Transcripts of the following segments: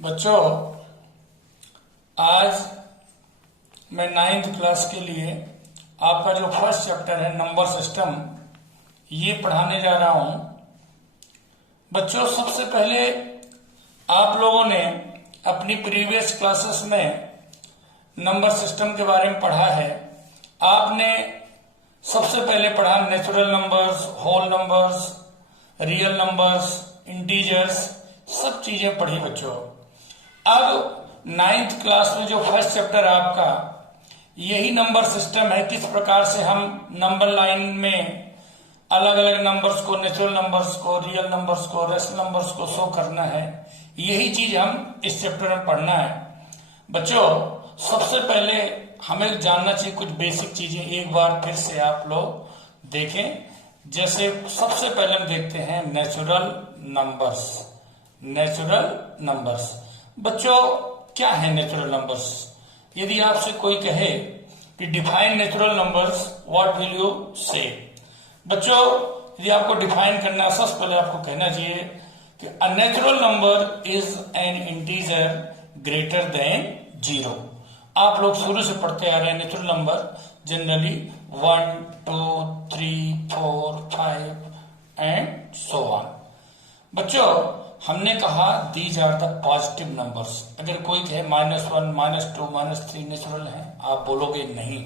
बच्चों, आज मैं 9th क्लास के लिए आपका जो फर्स्ट चैप्टर है नंबर सिस्टम ये पढ़ाने जा रहा हूं। बच्चों, सबसे पहले आप लोगों ने अपनी प्रीवियस क्लासेस में नंबर सिस्टम के बारे में पढ़ा है। आपने सबसे पहले पढ़ा natural numbers, whole numbers, real numbers, integers, सब चीजें पढ़ी बच्चों। अब 9th क्लास में जो फर्स्ट चैप्टर है आपका यही नंबर सिस्टम है, किस प्रकार से हम नंबर लाइन में अलग अलग नंबर्स को, नेचुरल नंबर्स को, रियल नंबर्स को, रेशनल नंबर्स को शो करना है। यही चीज हम इस चैप्टर में पढ़ना है। बच्चों, सबसे पहले हमें जानना चाहिए कुछ बेसिक चीजें। एक बार फिर से आप लोग देखें। जैसे सबसे पहले हम देखते हैं नेचुरल नंबर्स। नेचुरल नंबर्स बच्चों क्या है नेचुरल नंबर्स? यदि आपसे कोई कहे कि define natural numbers, what will you से? बच्चों, यदि आपको डिफाइन करना, सबसे पहले आपको कहना चाहिए कि a natural number is an integer greater than 0। आप लोग शुरू से पढ़ते आ रहे हैं natural number generally 1, 2, 3, 4, 5 and so on. बच्चों, हमने कहा these are the positive numbers. अगर कोई कहे -1, -2, -3 नेचुरल है, आप बोलोगे नहीं।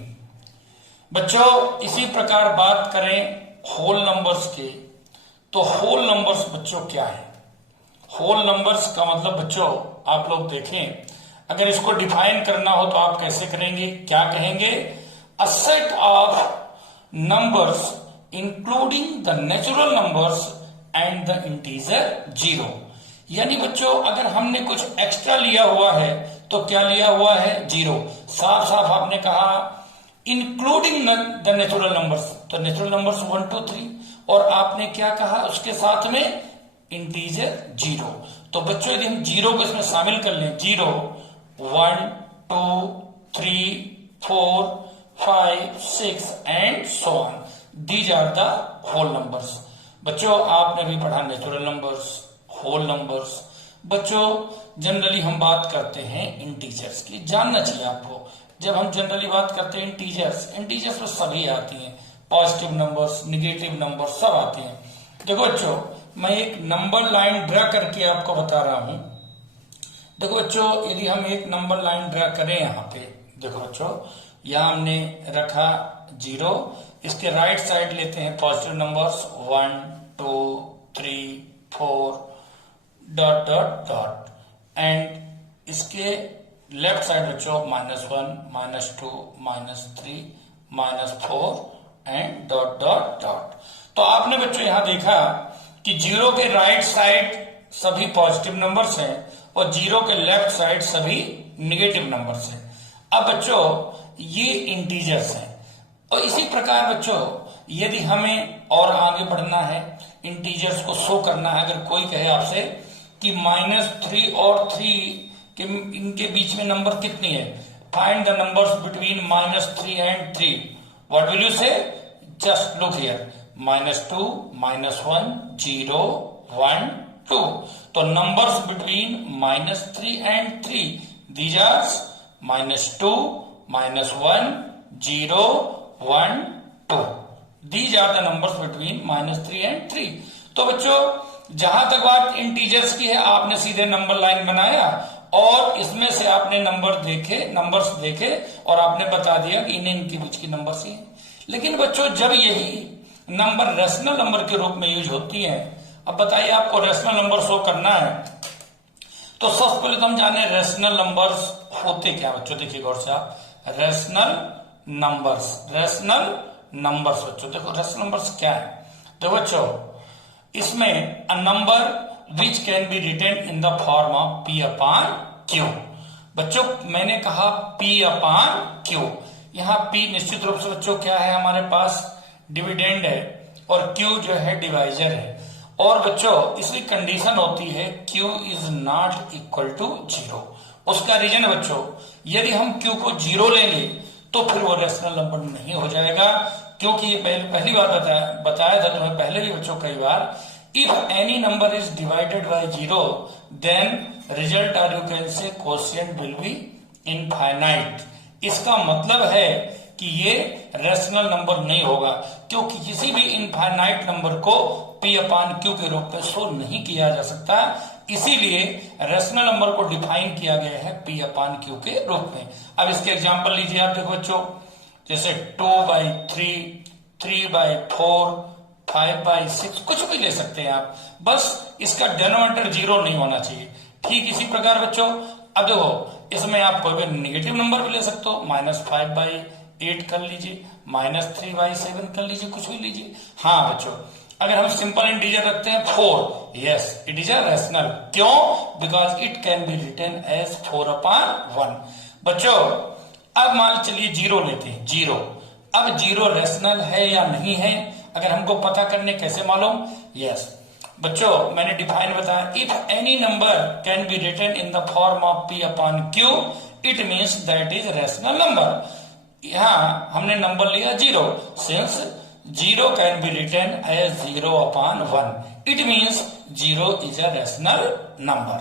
बच्चों, इसी प्रकार बात करें होल नंबर्स के, तो होल नंबर्स बच्चों क्या है? होल नंबर्स का मतलब बच्चों आप लोग देखें, अगर इसको डिफाइन करना हो तो आप कैसे करेंगे, क्या कहेंगे? A set of numbers including the natural numbers and the integer 0। यानी बच्चों, अगर हमने कुछ एक्स्ट्रा लिया हुआ है तो क्या लिया हुआ है? 0। साफ साफ आपने कहा इंक्लूडिंग द नेचुरल नंबर्स, तो नेचुरल नंबर्स 1, 2, 3, और आपने क्या कहा उसके साथ में? इंटीजर 0। तो बच्चों, यदि हम 0 को इसमें शामिल कर लें, 0, 1, 2, 3, 4, 5, 6 and so on, these are the whole numbers. बच्चों, आपने भी पढ़ा नेचुरल नंबर्स, होल नंबर्स। बच्चों, जनरली हम बात करते हैं इंटीजर्स की। जानना चाहिए आपको, जब हम जनरली बात करते हैं इंटीजर्स में सभी आती हैं, पॉजिटिव नंबर्स, निगेटिव नंबर्स, सब आते हैं। देखो बच्चों, मैं एक नंबर लाइन ड्रा करके आपको बता रहा हूं। देखो बच्चों, यदि हम एक नंबर लाइन ड्रा करें यहां पे, देखो बच्चों, यहां हमने रखा 0, इसके राइट साइड लेते हैं positive numbers 1, 2, 3, 4 dot dot dot, and इसके लेफ्ट साइड बच्चों -1, -2, -3, -4 एंड डॉट डॉट डॉट। तो आपने बच्चों यहां देखा कि 0 के राइट साइड सभी पॉजिटिव नंबर्स हैं और 0 के लेफ्ट साइड सभी निगेटिव नंबर्स हैं। अब बच्चों, ये इंटीजर्स हैं। और इसी प्रकार बच्चों, यदि हमें और आगे बढ़ना है, इंटीजर्स को शो करना है, अगर कोई कहे आपसे कि -3 और 3 के इनके बीच में नंबर कितनी है, find the numbers between -3 and 3, what will you say? Just look here, -2, -1, 0, 1, 2। तो numbers between -3 and 3, these are -2, -1, 0, 1, 2। These are the numbers between -3 and 3। तो बच्चों, जहां तक बात इंटीजर्स की है, आपने सीधे नंबर लाइन बनाया और इसमें से आपने नंबर्स देखे और आपने बता दिया कि इनके बीच की नंबर्स ही है। लेकिन बच्चों, जब यही नंबर रेशनल नंबर के रूप में यूज होती है, अब बताइए आपको रेशनल नंबर शो करना है, तो सबसे पहले तो हम जाने रेशनल नंबर्स होते क्या बच्चों। देखिए गौर से आप, रेशनल नंबर्स बच्चों, देखो रेशनल नंबर्स क्या है? तो बच्चों, इसमें a number which can be written in the form of P upon Q। बच्चों, मैंने कहा P अपॉन Q। यहां P निश्चित रूप से बच्चों क्या है, हमारे पास डिविडेंड है, और Q जो है डिवाइजर है। और बच्चों, इसकी कंडीशन होती है Q is not equal to 0। उसका रीजन बच्चों, यदि हम Q को 0 लेंगे तो फिर वो रेशनल नंबर नहीं हो जाएगा, क्योंकि ये पहली बार बताया था तुम्हें पहले भी बच्चों कई बार If any number is divided by 0, then result or you can say quotient will be infinite. इसका मतलब है कि ये रेशनल नंबर नहीं होगा, क्योंकि किसी भी इनफाइनाइट नंबर को P अपान Q के रूप में शो नहीं किया जा सकता। इसीलिए रेशनल नंबर को डिफाइन किया गया है P अपान Q के रूप में। अब इसके एग्जांपल लीजिए आप, देखो बच्चों, जैसे 2/3, 3/4, 5/6, कुछ भी ले सकते हैं आप, बस इसका डिनोमिनेटर 0 नहीं होना चाहिए। ठीक इसी प्रकार बच्चों, अब देखो इसमें आप कोई भी नेगेटिव नंबर भी ले सकते हो, -5/8 कर लीजिए, -3/7 कर लीजिए, कुछ भी लीजिए। हाँ बच्चों, अगर हम सिंपल इंटीजर रखते हैं 4, yes it is a rational. क्यों? Because it can be written as 4/1। बच्चों अब मान चलिए 0 लेते हैं, 0। अब 0 रेशनल है या नहीं है, अगर हमको पता करने कैसे मालूम? यस बच्चों, मैंने डिफाइन बताया, if any number can be written in the form of P upon Q, it means that is rational number. यहां हमने नंबर लिया 0, since 0 can be written as 0/1, it means 0 is a rational number.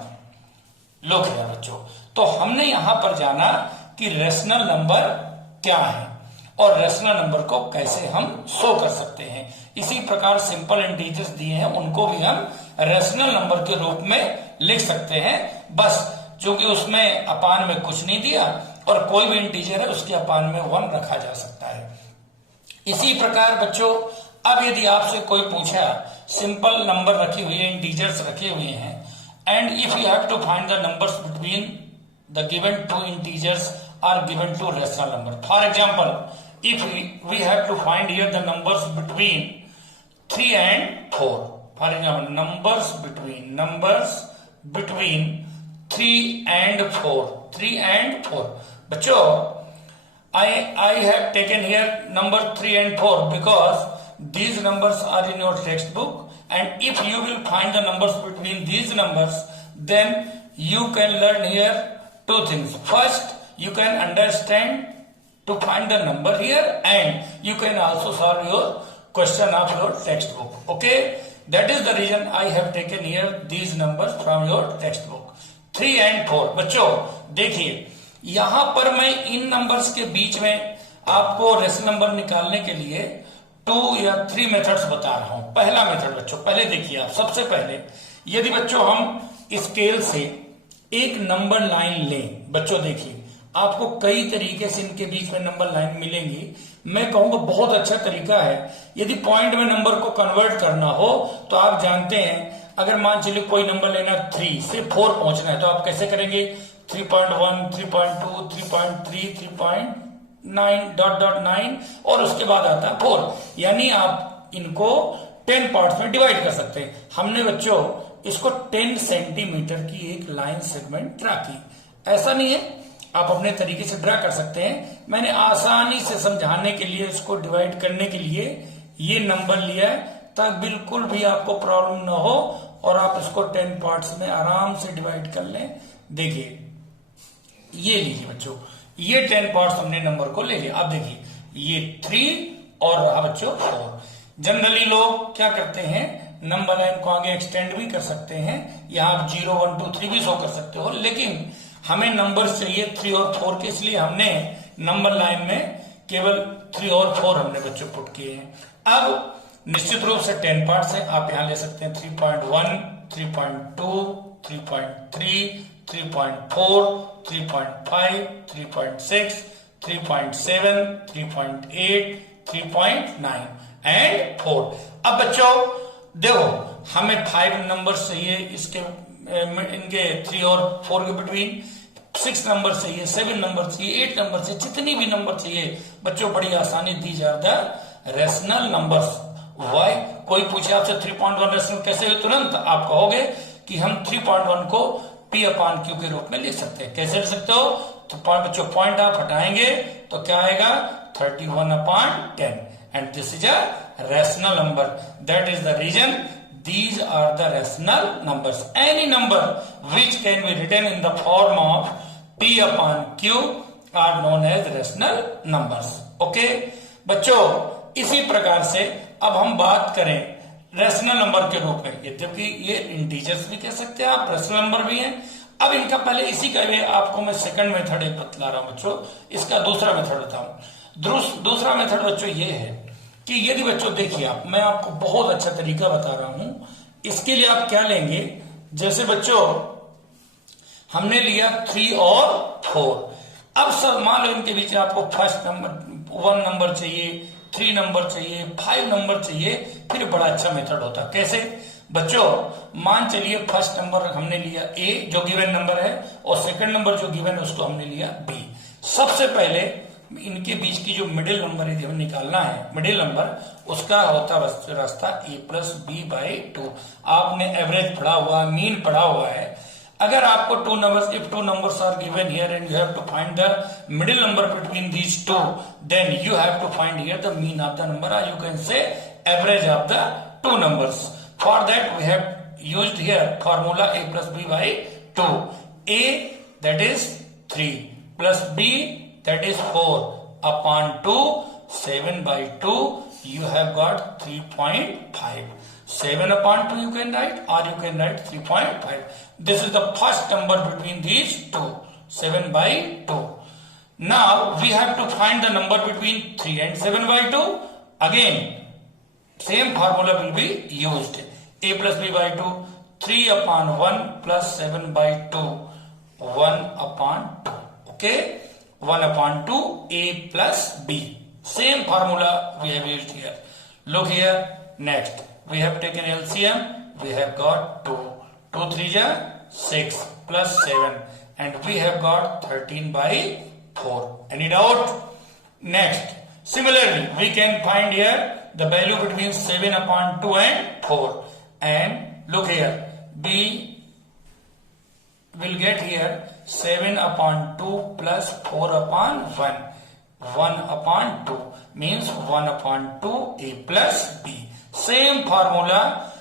लो क्या बच्चों, तो हमने यहां पर जाना कि रेशनल नंबर क्या है और रेशनल नंबर को कैसे हम शो कर सकते हैं। इसी प्रकार सिंपल इंटीजर्स दिए हैं, उनको भी हम रेशनल नंबर के रूप में लिख सकते हैं, बस चूंकि उसमें अपान में कुछ नहीं दिया और कोई भी इंटीजर है उसके अपान में 1 रखा जा सकता है। इसी प्रकार बच्चों, अब यदि आपसे कोई पूछा, सिंपल नंबर रखी हुई है, इंटीजर्स रखे हुए हैं, and if you have to find the numbers between the given 2 integers are given to rational number. For example, if we have to find here the numbers between 3 and 4. For example, numbers between 3 and 4. 3 and 4. बच्चों, I have taken here number 3 and 4 because these numbers are in your textbook, and if you will find the numbers between these numbers, then you can learn here 2 things. First, you can understand to find the number here, and you can also solve your question of your textbook. Okay, that is the reason I have taken here these numbers from your textbook, 3 and 4. बच्चों देखिए, यहां पर मैं इन numbers के बीच में आपको rational number निकालने के लिए 2 या 3 मेथड्स बता रहा हूं। पहला मेथड बच्चों, पहले देखिए आप, सबसे पहले यदि बच्चों हम स्केल से एक नंबर लाइन लें, बच्चों देखिए आपको कई तरीके से इनके बीच में नंबर लाइन मिलेंगी। मैं कहूंगा बहुत अच्छा तरीका है। यदि पॉइंट में नंबर को कन्वर्ट करना हो तो आप जानते हैं, अगर मान चलिए कोई नंबर लेना 3 से 4 पहुंचना है तो आप कैसे करेंगे? 3.1, 3.2, 3.3, 3.9 और उसके बाद आता है 4। यानी आप इनको 10 पार्ट्स में डिवाइड कर सकते हैं। हमने बच्चों इसको 10 सेंटीमीटर की एक लाइन सेगमेंट ड्रा की। ऐसा नहीं है, आप अपने तरीके से ड्रा कर सकते हैं। मैंने आसानी से समझाने के लिए, इसको डिवाइड करने के लिए ये नंबर लिया है, ताकि बिल्कुल भी आपको प्रॉब्लम ना हो और आप इसको 10 पार्ट्स में आराम से डिवाइड कर लें। देखिए ये लीजिए बच्चों, ये 10 पार्ट्स हमने नंबर को ले लिया। अब देखिए ये 3 और रहा बच्चों 4। जनरली लोग क्या करते हैं, नंबर लाइन को आगे एक्सटेंड भी कर सकते हैं, यहाँ आप 0, 1, 2, 3 भी शो कर सकते हो, लेकिन हमें नंबर चाहिए 3 और 4 के, इसलिए हमने नंबर लाइन में केवल 3 और 4 हमने बच्चों पुट किए हैं। अब निश्चित रूप से 10 पार्ट्स हैं, आप यहां ले सकते हैं 3.1, 3.2, 3.3, 3.4, 3.5, 3.6, 3.7, 3.8, 3.9 एंड 4। अब बच्चों देखो, हमें 5 नंबर चाहिए इसके, इनके 3 और 4 के बिटवीन, 6 नंबर चाहिए, 7 नंबर चाहिए, 8 नंबर चाहिए, जितनी भी नंबर चाहिए बच्चों बड़ी आसानी दी जाता है रेशनल नंबर्स। वाई कोई पूछे आपसे 3.1 रेशनल कैसे हुई, तुरंत आप कहोगे कि हम 3.1 को P अपान Q के रूप में लिख सकते हैं। कैसे लिख सकते हो? तो बच्चों पॉइंट आप हटाएंगे तो क्या आएगा? 31/10, and this is a rational number. That is the reason these are the rational numbers. Any number which can be written in the form of P upon Q are known as rational numbers. Okay बच्चों, इसी प्रकार से अब हम बात करें rational number के रूप में, यद्यपि ये इंटीजर्स भी कह सकते हैं आप, रेशनल नंबर भी हैं। अब इनका पहले इसी का आपको मैं सेकंड मेथड एक बतला रहा हूं बच्चों, इसका दूसरा मेथड बताऊं। दूसरा मेथड बच्चों ये है कि यदि बच्चों देखिए आप, मैं आपको बहुत अच्छा तरीका बता रहा हूं। इसके लिए आप क्या लेंगे, जैसे बच्चों हमने लिया 3 और 4। अब सर मान लो इनके बीच आपको फर्स्ट नंबर 1 नंबर चाहिए, 3 नंबर चाहिए, 5 नंबर चाहिए, फिर बड़ा अच्छा मेथड होता। कैसे बच्चों, मान चलिए फर्स्ट नंबर हमने लिया ए जो गिवन नंबर है, और सेकंड नंबर जो गिवन है उसको हमने लिया बी। सबसे पहले इनके बीच की जो मिडिल नंबर यदि हमें निकालना है, मिडिल नंबर उसका होता रास्ता a प्लस बी बाई 2। आपने एवरेज पढ़ा हुआ, मीन पढ़ा हुआ है। अगर आपको 2 numbers, if 2 numbers are given here and you have to find the middle number between these two, then you have to find here the mean of the number, or you can say average of the 2 numbers. For that we have used here formula a plus b by 2. A that is 3 plus b that is 4 upon 2, 7 by 2, you have got 3.5. 7 upon 2 you can write, or you can write 3.5. This is the first number between these two, 7 by 2. Now we have to find the number between 3 and 7 by 2. Again, same formula will be used. A plus b by 2, 3 upon 1 plus 7 by 2, 1 upon 2. Okay, 1 upon 2, A plus B. Same formula we have used here. Look here, next. We have taken LCM, we have got 2. 2 3 6 plus 7, and we have got 13 by 4. Any doubt? Next, similarly, we can find here the value between 7 upon 2 and 4. And look here, B will get here 7 upon 2 plus 4 upon 1. 1 upon 2 means 1 upon 2 A plus B. Same formula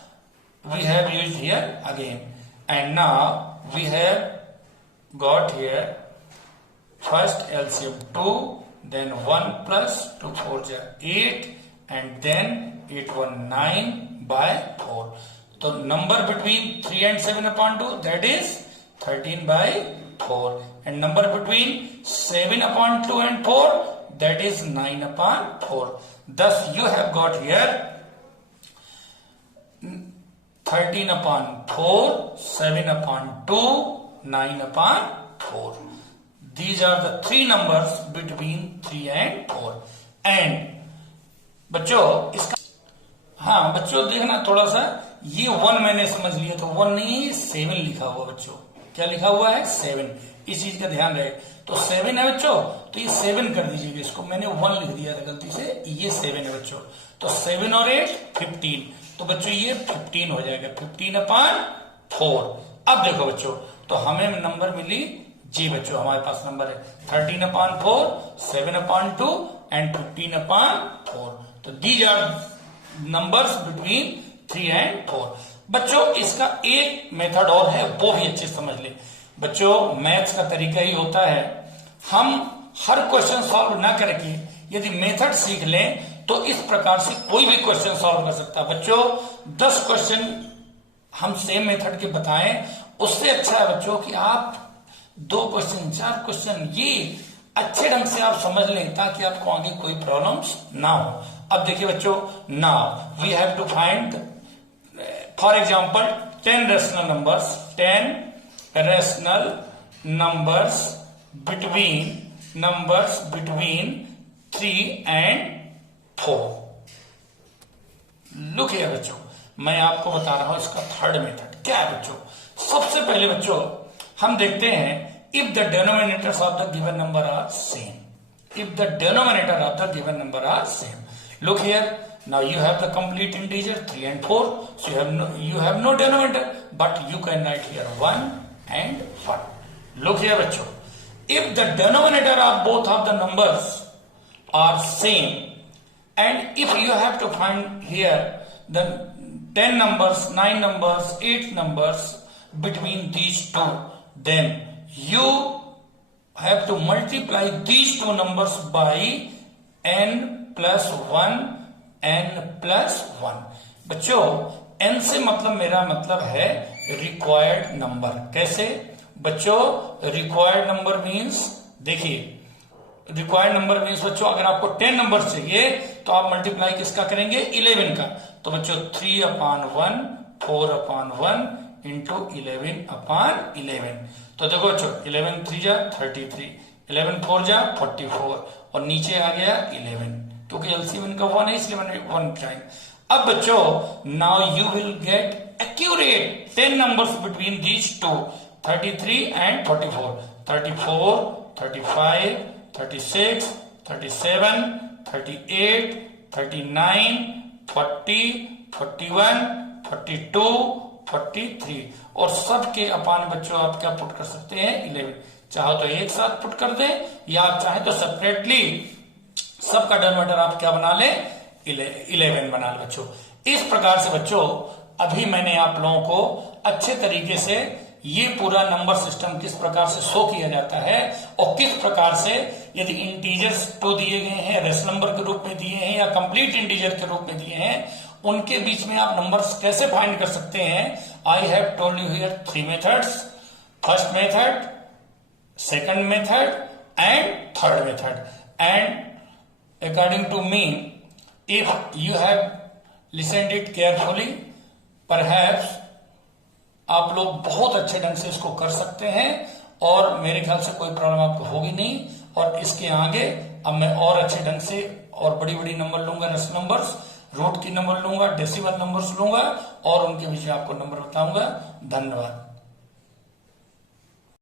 we have used here again, and now we have got here first LCM 2, then 1 plus 2 4 8, and then 8 1 9 by 4. So number between 3 and 7 upon 2, that is 13 by 4, and number between 7 upon 2 and 4, that is 9 upon 4. Thus you have got here 13 upon 4, 7 upon 2, 9 upon 4. These are the 3 numbers between 3 and 4. And बच्चों इसका, हाँ बच्चों देखना थोड़ा सा, ये 1 मैंने समझ लिया, तो 1 नहीं 7 लिखा हुआ बच्चों। क्या लिखा हुआ है? 7। इस चीज का ध्यान रहे। तो 7 है बच्चों, तो ये 7 कर दीजिएगा, इसको मैंने 1 लिख दिया था गलती से, ये 7 है बच्चों। तो 7 और 8 15, तो बच्चों ये 15 हो जाएगा, 15 upon 4। अब देखो बच्चों, तो हमें नंबर मिली जी बच्चों, हमारे पास नंबर है 13 upon 4, 7 upon 2 and 15 upon 4। तो these are numbers between 3 and 4। बच्चों इसका एक मेथड और है, वो भी अच्छे समझ ले बच्चों। मैथ्स का तरीका ही होता है, हम हर क्वेश्चन सॉल्व ना करके यदि मेथड सीख लें तो इस प्रकार से कोई भी क्वेश्चन सॉल्व कर सकता है। बच्चों 10 क्वेश्चन हम सेम मेथड के बताएं, उससे अच्छा है बच्चों कि आप 2 क्वेश्चन 4 क्वेश्चन ये अच्छे ढंग से आप समझ लें, ताकि आपको आगे कोई प्रॉब्लम्स ना हो। अब देखिए बच्चों, now we have to find for example 10 rational numbers, 10 rational numbers between 3 and 4। Look here बच्चों, मैं आपको बता रहा हूं इसका थर्ड मेथड क्या है बच्चों। सबसे पहले बच्चों हम देखते हैं, if the denominators of the given number are same, if the denominator of the given number are same. Look here, now you have the complete integer 3 and 4, so you have no denominator, but you can write here 1 and 1. Look here bachcho, if the denominator of both of the numbers are same, and if you have to find here the 10 numbers, 9 numbers, 8 numbers between these two, then you have to multiply these two numbers by n plus 1, n plus 1. बच्चों n से मतलब मेरा मतलब है required number. कैसे बच्चों? Required number means, देखिए required number means बच्चों अगर आपको 10 नंबर चाहिए तो आप मल्टीप्लाई किसका करेंगे? 11 का। तो बच्चों 3/1 4/1 इंटू 11/11। तो देखो बच्चों 11 3 जा 33, 11 4 जा 44 और नीचे आ गया 11 क्योंकि एलसीएम का 1 है इसलिए मैंने 1 टाइम। अब बच्चों now you will get accurate 10 numbers between these two 33 and 44, 34 35 36 37 38 39 40 41 42 43 और सबके अपान बच्चों आप क्या पुट कर सकते हैं? 11। चाहो तो एक साथ पुट कर दें या आप चाहे तो सेपरेटली सबका डिनोमिनेटर आप क्या बना ले? 11 बना ले बच्चों। इस प्रकार से बच्चों अभी मैंने आप लोगों को अच्छे तरीके से ये पूरा नंबर सिस्टम किस प्रकार से शो किया जाता है और किस प्रकार से यदि इंटीजर्स तो दिए गए हैं, रेशनल नंबर के रूप में दिए हैं या कंप्लीट इंटीजर के रूप में दिए हैं, उनके बीच में आप नंबर्स कैसे फाइंड कर सकते हैं। I have told you here 3 methods, first method, second method and third method. And according to me, if you have listened it carefully, perhaps आप लोग बहुत अच्छे ढंग से इसको कर सकते हैं और मेरे ख्याल से कोई प्रॉब्लम आपको होगी नहीं। और इसके आगे अब मैं और अच्छे ढंग से और बड़ी बड़ी नंबर लूंगा, रेशनल नंबर्स, रूट की नंबर लूंगा, डेसिमल नंबर्स लूंगा और उनके विषय आपको नंबर बताऊंगा। धन्यवाद।